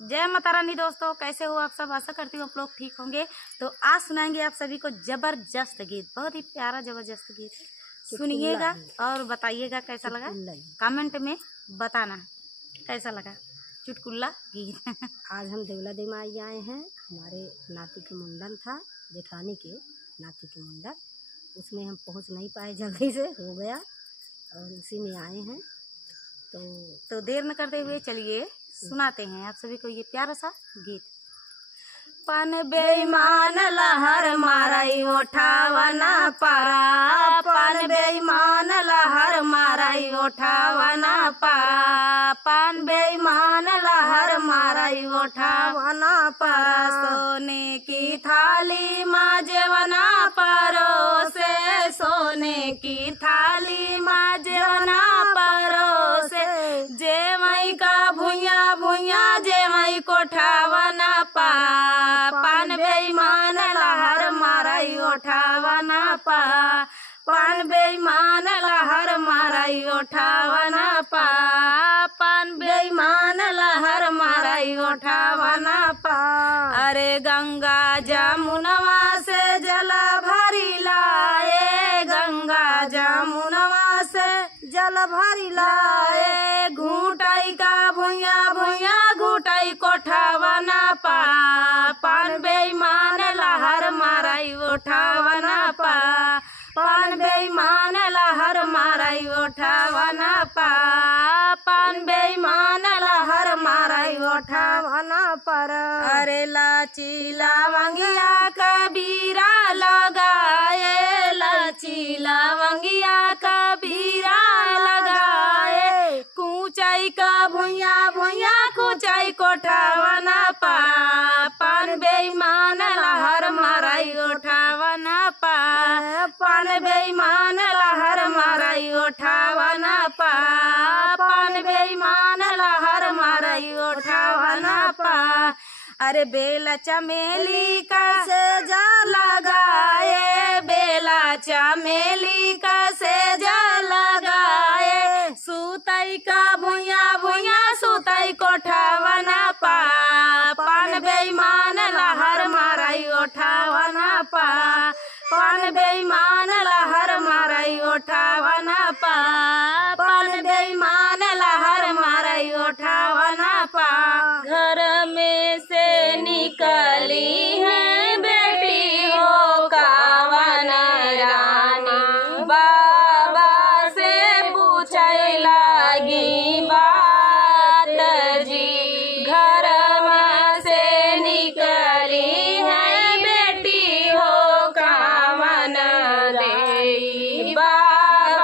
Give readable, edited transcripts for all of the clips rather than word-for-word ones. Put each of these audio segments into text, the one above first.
जय माता रानी दोस्तों, कैसे हो आप सब। आशा करती हूँ आप लोग ठीक होंगे। तो आज सुनाएंगे आप सभी को जबरदस्त गीत, बहुत ही प्यारा जबरदस्त गीत। सुनिएगा और बताइएगा कैसा लगा, कमेंट में बताना कैसा लगा चुटकुल्ला गीत। आज हम देवला देमाई आए हैं। हमारे नाती के मुंडन था, जेठानी के नाती के मुंडन। उसमें हम पहुंच नहीं पाए, जल्दी से हो गया और उसी में आए हैं। तो देर न करते हुए चलिए सुनाते हैं आप सभी को ये प्यारा सा गीत। पन बेईमान लहर माराई उठावना पारा, पन बेईमान लहर माराई उठावना पारा, पन बेईमान लहर माराई उठावना पारा। सोने की थाली माजवना परोसे, सोने की थाली माजवना परोसे, जे मई का भुइया भुइया जे मई कोठावना पा, पान बेईमान लहर माराई उठावना पा, पान बेईमान लहर माराई उठावना पा, पान बेईमान लहर माराई उठावना पा। अरे गंगा जमुनवा से जल भरी लाए, गंगा जमुनवा से जल भरी लाए, घूटाई का भुइया भुइया घूटाई कोठावना पा, पान बेईमान लहर माराई उठावना पा, पान बेईमान लहर माराई उठावना पा, पान बेईमान लहर माराई उठावना पर। अरे लाची लवंगिया कबीरा लगाए, लाची लवंगिया कबीरा लगाए, कूचाई का भुइया भुइया कूचाई कोठावना पा, पान बेईमान लहर माराई उठावना पा, पान बेईमान लहर माराई उठावना पा, पान बेईमान लहर माराई उठावना पा। अरे बेला चमेली का सेजा लगाए, बेला चमेली का सेजा लगाए, सूतई का भुइया भुइया सूतई कोठावना पा, पान बेईमान लहर माराई उठावना पा, पान बेईमान लहर माराई उठावना पा, पान बेईमान लहर माराई उठावना पा। घर में से निकली है बेटी हो कावन रानी, बाबा से पूछे लागी बात जी, घर में से निकली है बेटी हो कावन रे, बाबा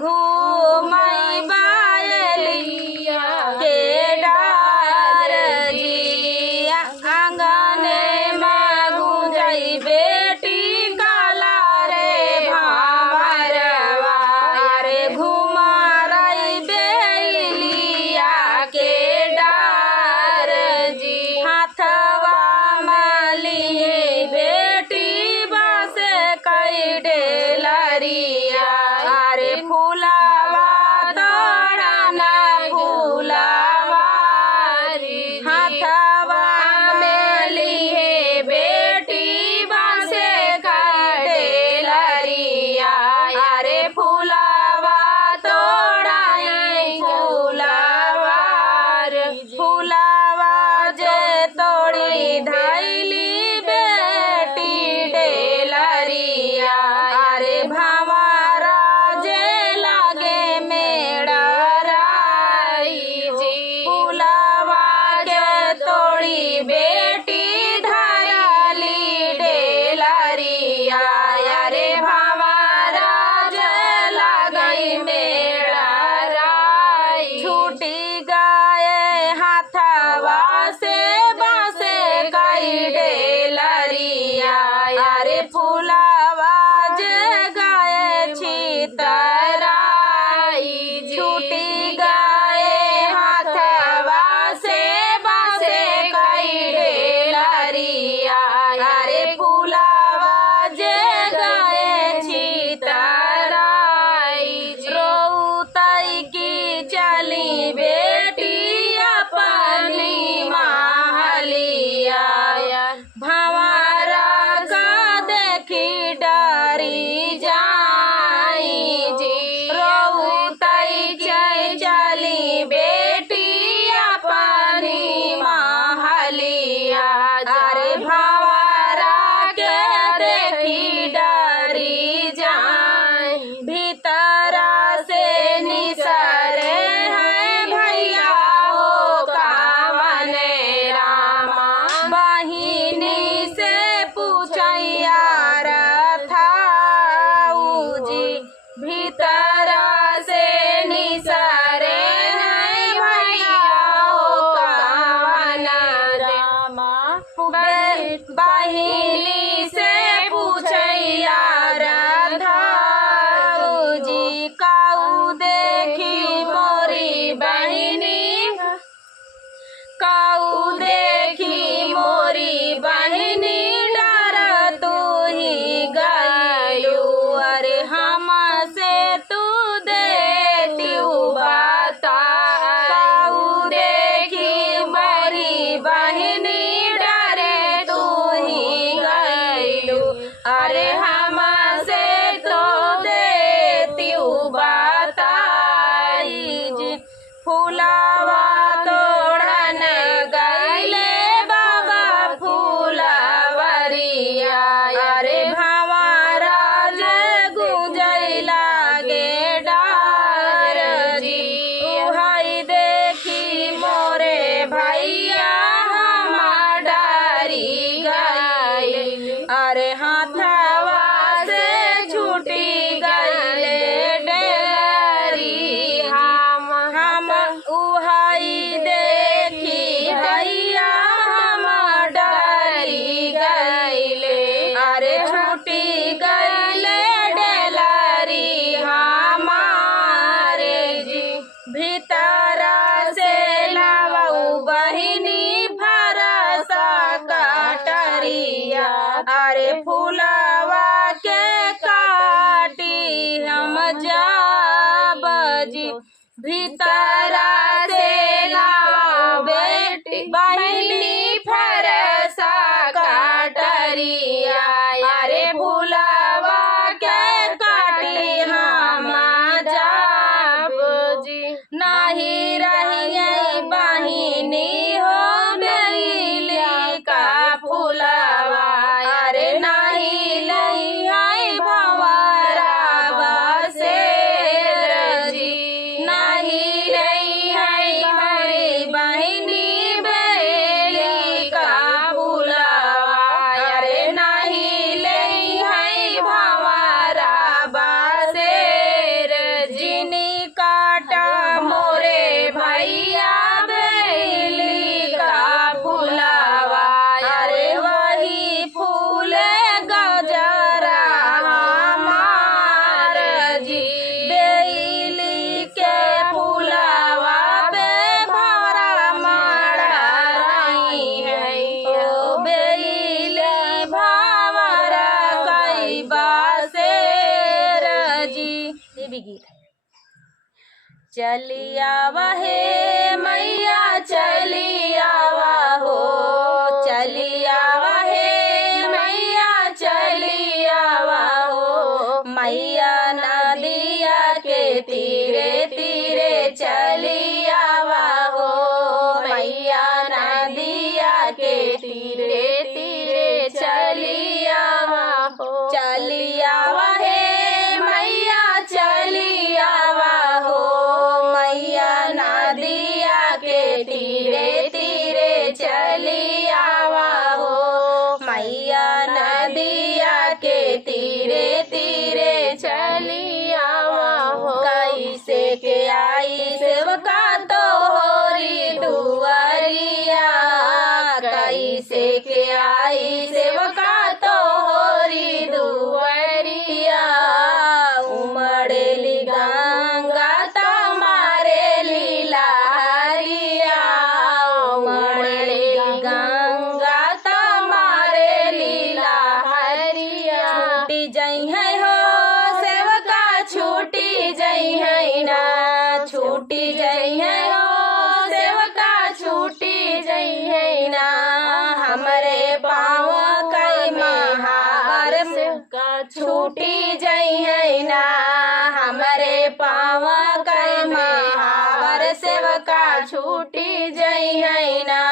घूमई बायलिया के डार जी आंगने में गुंजई बेटी काला रे भावरवा रे घुमारई बेलिया के डार जी हाथवा में लिए बेटी बास कई डेलरिया अरे फूलावा तोड़ना फूलावा हाथवा में लिए बेटी बास कई डेलरिया अरे फूलावा तोड़ाई फूलावा फूलावा जे तोड़ी धैली बेटी डेलरिया अरे भावारा जे लागे मेड़राई जी फूलावा के तोड़ी बेटी धैली डेलरिया अरे भावारा जे लागे मेड़राई छूटी गए हाथवा से बासे कई डेलरिया अरे फूलावा जे गए छितराई छूटी गए हाथवा से बासे कई डेलरिया अरे फूलावा जे गए छितराई रोतई की चली बेटी अपनी महलिया भंवरा का देखी डरी जाई जी रोतई चली बेटी अपनी महलिया अरे भंवरा के देखी डरी जाई भीतरा से निसरे हैं भैया हो कावने रामा बहिनी से पूछैया रथाऊ जी भीतरा से निसरे हैं भैया हो कावन रामा बहिनी से पूछैया रथाऊ जी काऊ देखी मोरी बहिनी काऊ देखी मोरी बहिनी डर तू ही गयू अरे हम से तू देती बता काऊ देखी मोरी बहिनी डरे तू ही गयू अरे हम से तो देती बताई जी फूलावा तोड़न गईले बाबा फूलवरिया अरे भंवरा जे गुंजई लागे डार जी हाय देखी मोरे भैया हम डरी गई अरे हाथवा से छूटी गईले डेरी हम उहाई देखी भैया हम डरी गईले अरे छूटी गईले डेलरी हमारे जी भीतरा से लावऊ बहिनी फरसा कटरिया अरे फूलवा के काटी हम जाब जी भीतरा से लावा बेटी बहिनी फरसा कटरिया अरे फूलवा के काटी हम जाब जी नहीं रही बहिनी हो बेली का फूलवा अरे नहीं लई आई भंवरा बसेर जी नहीं रही है चली आवा हे मैया चली आवा हो, चली आवा हे मैया चली आवा हो, मैया नदिया के तीरे तीरे चली आवा हो, मैया नदिया के तीरे तीरे चली आवा हो, चली आवा हे मैया चली आवा हो, मैया नदिया के तीरे तीरे चली आवा हो, मैया नदिया के तीरे तीरे चली आवा हो। कैसे के आई सेवका तोहरी दुआरिया, कैसे के आई सेवका तोहरी दुआरिया, उमड़ेली गंगा तमारेली लहरिया, उमड़ेली गंगा तमारेली लहरिया, छूटी जई है हो सेवका छूटी जई है ना, छूटी जई है हो सेवका छूटी जई है ना, हमरे पाँव कई महावर सेवका छूटी जई है ना, हमरे पाँव कई महावर सेवका छूटी जई है ना,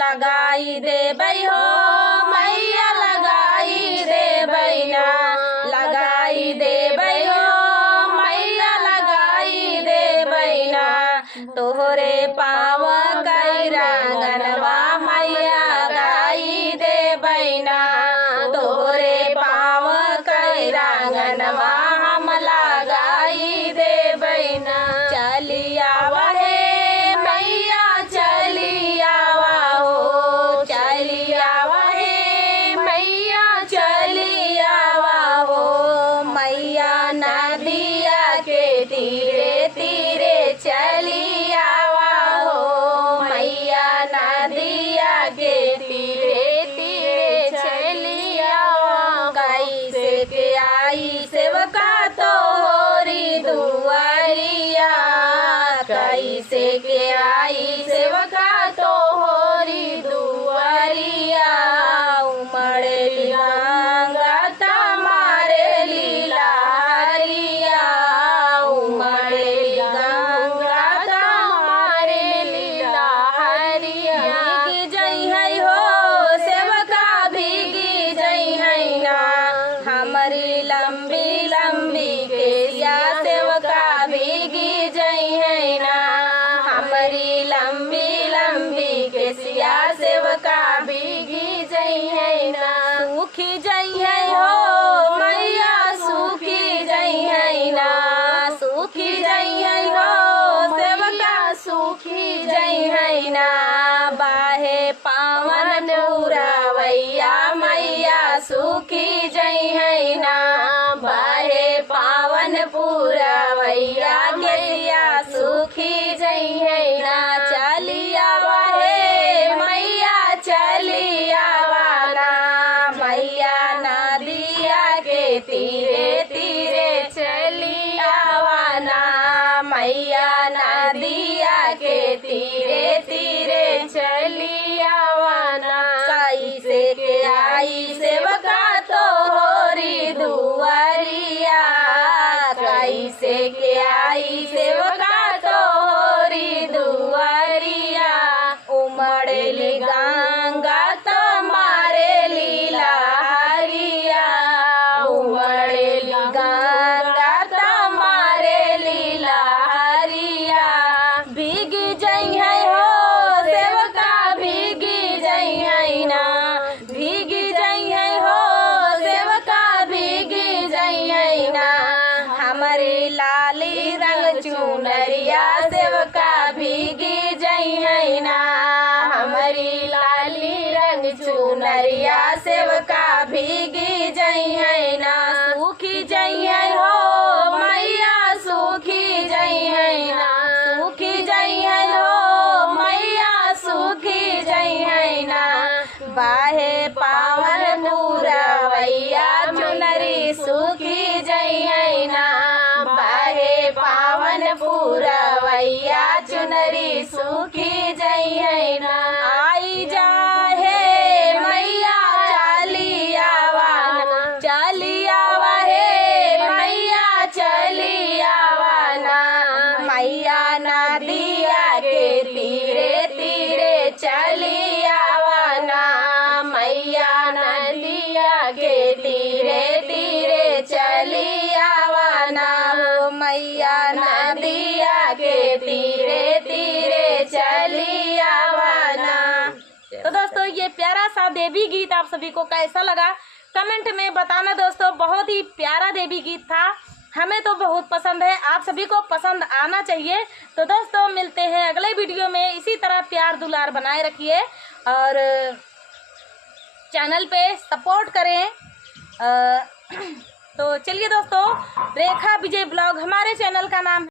लगाई देबै हो मैया लगाई देबै ना, लगाई देबै हो मैया लगाई देबै ना, तोहरे पाँव कई रंगनवा मैया गाई देबै ना, तोहरे पाँव कई रंगनवा हम लगाई देबै ना, चली आवा हे मैया चली आवा हो, चली आवा हे मैया चली आवा हो, मैया नदिया के तीरे तीरे चली आवा हो, मैया नदिया के तीरे तीरे चली आवा, कैसे के आई सेवका तोहरी दुआरिया, कैसे के आई सेवका तोहरी दुआरिया, उमड़ेली गंगा तमारेली लहरिया, उमड़ेली गंगा तमारेली लहरिया, भीगी जई है हो सेवका भीगी जई है ना, हमारी लंबी लंबी केसिया सेवका भीगी जई है ना, हमारी लंबी लंबी केसिया सेवका भीगी जई है ना, सूखी जई है हो मैया सूखी जई है ना, सूखी जई है हो सेवका सूखी जई है ना, बाहे पावन पूरावैया मैया सूखी जई है ना, बाहे पावन पूरावैया मैया सूखी जई है ना, चली आवा हे मैया चली आवा ना, मैया नदिया के तीरे तीरे चली आवा ना, मैया नदिया के तीरे तीरे चली आवा ना, कैसे के आई सेवका तोहरी दुआरिया, कैसे के आई सेवका तोहरी दुआरिया, उमड़ेली गंगा तमारेली लहरिया, उमड़ेली गंगा तमारेली लहरिया, भीगी जई है हो सेवका भीगी जई है ना, भीगी जई है हो सेवका भीगी जई है ना, हमारी लाली रंग चुनरिया सेवका भीगी जई है ना, हमारी लाली रंग चुनरिया सेवका भीगी जई है ना, सूखी जई है हो मैया सूखी जई है ना, सूखी जई है हो मैया सूखी जई है ना, बाहे पावन पूरावैया चुनरी सूखी जई है ना, बाहे पावन पूरा मैया चुनरी सूखी जई है ना। आई जा हे मैया चली आवा, चली आवा हे मैया चली आवा ना। मैया नदिया के तीरे तीरे चली आवा ना। मैया नदिया के तीरे तीरे चली आवा ना। हो मैया नदिया के तीरे तीरे चली आवा ना। तो दोस्तों ये प्यारा सा देवी गीत आप सभी को कैसा लगा कमेंट में बताना दोस्तों। बहुत ही प्यारा देवी गीत था, हमें तो बहुत पसंद है, आप सभी को पसंद आना चाहिए। तो दोस्तों मिलते हैं अगले वीडियो में, इसी तरह प्यार दुलार बनाए रखिए और चैनल पे सपोर्ट करें। तो चलिए दोस्तों, रेखा विजय ब्लॉग हमारे चैनल का नाम